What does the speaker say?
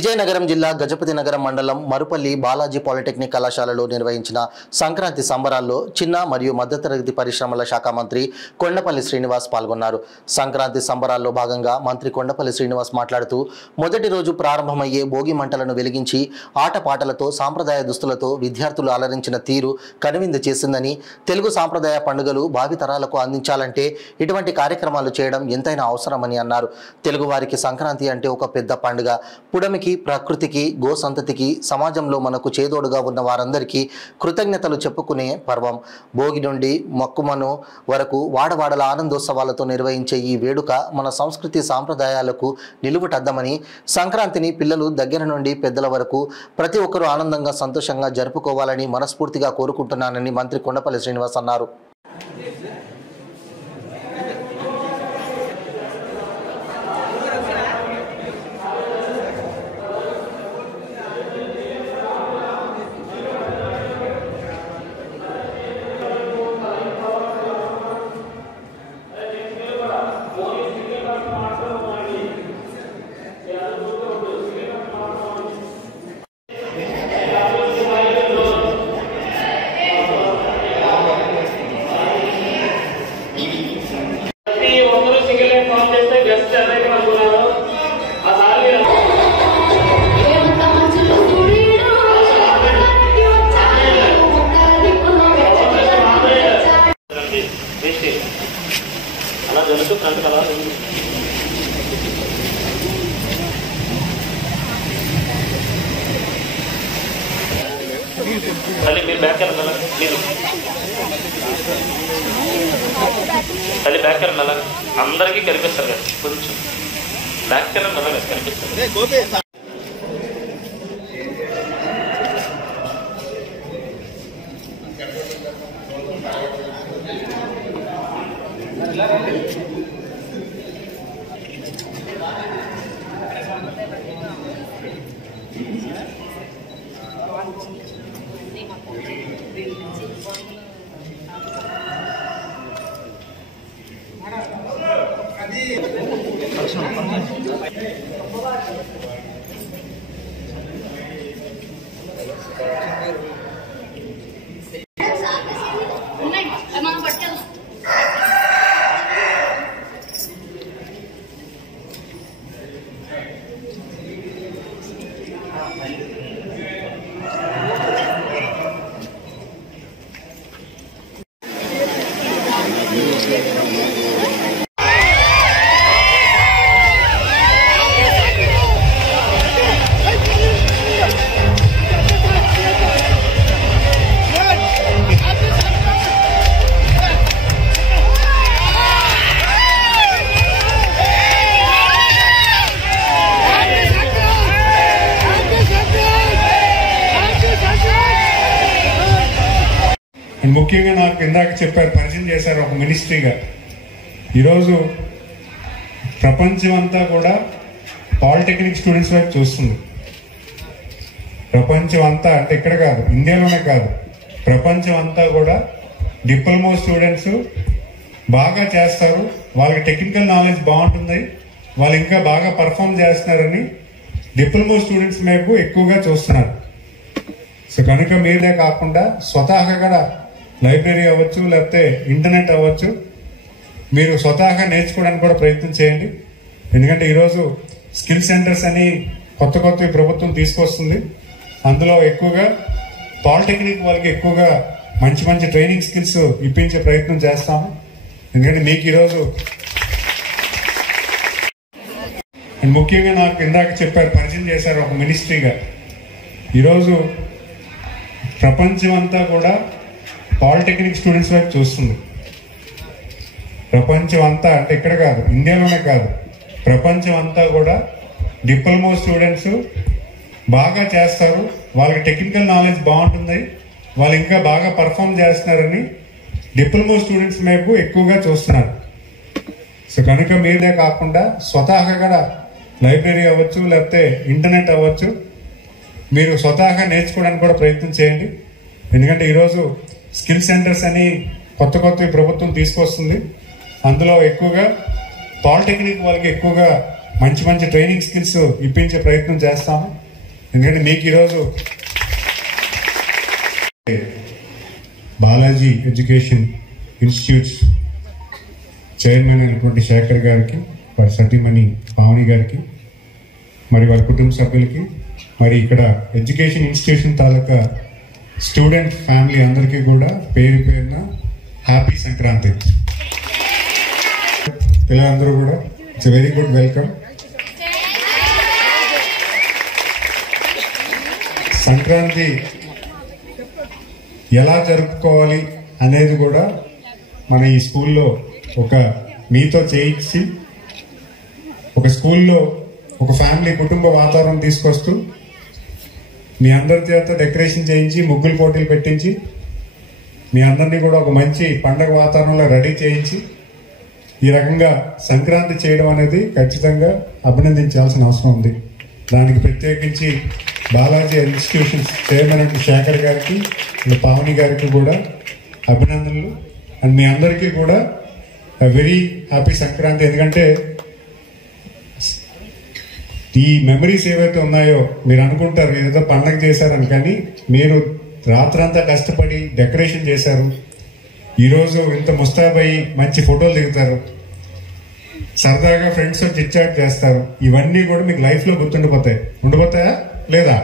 విజయనగరం జిల్లా గజపతి నగరం మండలం మరుపల్లి బాలాజీ పాలిటెక్నిక్ కళాశాలలో నిర్వహించిన సంక్రాంతి సంబరాల్లో చిన్న మరియు మధ్యతరగతి పరిశ్రమల శాఖ మంత్రి కొండపల్లి శ్రీనివాస్ పాల్గొన్నారు. సంక్రాంతి సంబరాల్లో భాగంగా మంత్రి కొండపల్లి శ్రీనివాస్ మాట్లాడుతూ మొదటి రోజు ప్రారంభమయ్యే భోగి మంటలను వెలిగించి ఆటపాటలతో సాంప్రదాయ దుస్తులతో విద్యార్థులు అలరించిన తీరు కనువిందు చేసిందని, తెలుగు సాంప్రదాయ పండుగలు భావితరాలకు అందించాలంటే ఇటువంటి కార్యక్రమాలు చేయడం ఎంతైనా అవసరమని అన్నారు. తెలుగువారికి సంక్రాంతి అంటే ఒక పెద్ద పండుగ. పుడమికి, ప్రకృతికి, గో సంతతికి, సమాజంలో మనకు చేదోడుగా ఉన్న వారందరికీ కృతజ్ఞతలు చెప్పుకునే పర్వం. భోగి నుండి మక్కుమను వరకు వాడవాడల ఆనందోత్సవాలతో నిర్వహించే ఈ వేడుక మన సంస్కృతి సాంప్రదాయాలకు నిలువుటద్దమని, సంక్రాంతిని పిల్లలు దగ్గర నుండి పెద్దల వరకు ప్రతి ఒక్కరూ ఆనందంగా సంతోషంగా జరుపుకోవాలని మనస్ఫూర్తిగా కోరుకుంటున్నానని మంత్రి కొండపల్లి శ్రీనివాస్ అన్నారు. అలా జరుగుతూ ఫ్రంట్ అలా తల్లి మీరు బ్యాక్ వెళ్ళాలి, మీరు తల్లి బ్యాక్ వెళ్ళాలి, అందరికీ కనిపిస్తారు కదా, కొంచెం బ్యాక్ వెళ్ళాలి కనిపిస్తారు. ముఖ్యంగా నాకు ఇందాక చెప్పారు, పరిచయం చేశారు ఒక మినిస్ట్రీగా. ఈరోజు ప్రపంచం అంతా కూడా పాలిటెక్నిక్ స్టూడెంట్స్ వైపు చూస్తుంది. ప్రపంచం అంతా అంటే ఇక్కడ కాదు, ఇండియాలోనే కాదు, ప్రపంచం అంతా కూడా డిప్లొమా స్టూడెంట్స్ బాగా చేస్తారు, వాళ్ళకి టెక్నికల్ నాలెడ్జ్ బాగుంటుంది, వాళ్ళు ఇంకా బాగా పర్ఫామ్ చేస్తున్నారని డిప్లొమా స్టూడెంట్స్ వైపు ఎక్కువగా చూస్తున్నారు. సో కనుక మీరే కాకుండా స్వతహాగా కూడా లైబ్రరీ అవ్వచ్చు, లేకపోతే ఇంటర్నెట్ అవ్వచ్చు, మీరు స్వతహాగా నేర్చుకోవడానికి కూడా ప్రయత్నం చేయండి. ఎందుకంటే ఈరోజు స్కిల్ సెంటర్స్ అని కొత్త కొత్తవి ప్రభుత్వం తీసుకొస్తుంది. అందులో ఎక్కువగా పాలిటెక్నిక్ వాళ్ళకి ఎక్కువగా మంచి మంచి ట్రైనింగ్ స్కిల్స్ ఇప్పించే ప్రయత్నం చేస్తాము. ఎందుకంటే మీకు ఈరోజు ముఖ్యంగా నాకు ఇందాక చెప్పారు, పరిచయం చేశారు ఒక మినిస్ట్రీగా. ఈరోజు ప్రపంచం అంతా కూడా పాలిటెక్నిక్ స్టూడెంట్స్ వైపు చూస్తుంది. ప్రపంచం అంతా అంటే ఇక్కడ కాదు, ఇండియాలోనే కాదు, ప్రపంచం అంతా కూడా డిప్లొమా స్టూడెంట్స్ బాగా చేస్తారు, వాళ్ళకి టెక్నికల్ నాలెడ్జ్ బాగుంటుంది, వాళ్ళు ఇంకా బాగా పర్ఫామ్ చేస్తున్నారని డిప్లొమా స్టూడెంట్స్ వైపు ఎక్కువగా చూస్తున్నారు. సో కనుక మీరే కాకుండా స్వతహాగా కూడా లైబ్రరీ అవ్వచ్చు, లేకపోతే ఇంటర్నెట్ అవ్వచ్చు, మీరు స్వతహాగా నేర్చుకోవడానికి కూడా ప్రయత్నం చేయండి. ఎందుకంటే ఈరోజు స్కిల్ సెంటర్స్ అని కొత్త కొత్తవి ప్రభుత్వం తీసుకొస్తుంది. అందులో ఎక్కువగా పాలిటెక్నిక్ వాళ్ళకి ఎక్కువగా మంచి మంచి ట్రైనింగ్ స్కిల్స్ ఇప్పించే ప్రయత్నం చేస్తాము. ఎందుకంటే మీకు ఈరోజు బాలాజీ ఎడ్యుకేషన్ ఇన్స్టిట్యూట్స్ చైర్మన్ అయినటువంటి శేఖర్ గారికి, వారి సతీమణి పావని గారికి, మరి వారి కుటుంబ సభ్యులకి, మరి ఇక్కడ ఎడ్యుకేషన్ ఇన్స్టిట్యూషన్ తాలూకా స్టూడెంట్ ఫ్యామిలీ అందరికీ కూడా పేరు పేరున హ్యాపీ సంక్రాంతి. పిల్లలందరూ కూడా it's very good welcome. Sankranti ఎలా జరుపుకోవాలి అనేది కూడా మన ఈ స్కూల్లో ఒక మీతో చేయించి ఒక స్కూల్లో ఒక ఫ్యామిలీ కుటుంబ వాతావరణం తీసుకొస్తూ మీ అందరి చేత డెకరేషన్ చేయించి ముగ్గులు పోటీలు పెట్టించి మీ అందరినీ కూడా ఒక మంచి పండగ వాతావరణంలో రెడీ చేయించి ఈ రకంగా సంక్రాంతి చేయడం అనేది ఖచ్చితంగా అభినందించాల్సిన అవసరం ఉంది. దానికి ప్రత్యేకించి బాలాజీ ఇన్స్టిట్యూషన్స్ చైర్మన్ శేఖర్ గారికి, పావని గారికి కూడా అభినందనలు. అండ్ మీ అందరికీ కూడా వెరీ హ్యాపీ సంక్రాంతి. ఎందుకంటే ఈ మెమరీస్ ఏవైతే ఉన్నాయో మీరు అనుకుంటారు ఏదో పండగ చేశారని, కానీ మీరు రాత్రంతా కష్టపడి డెకరేషన్ చేశారు. ఈరోజు ఇంత ముస్తాబయ్యి మంచి ఫోటోలు దిగుతారు, సరదాగా ఫ్రెండ్స్ చిట్ చాట్ చేస్తారు. ఇవన్నీ కూడా మీకు లైఫ్ లో గుర్తుండిపోతాయి. ఉండిపోతాయా లేదా?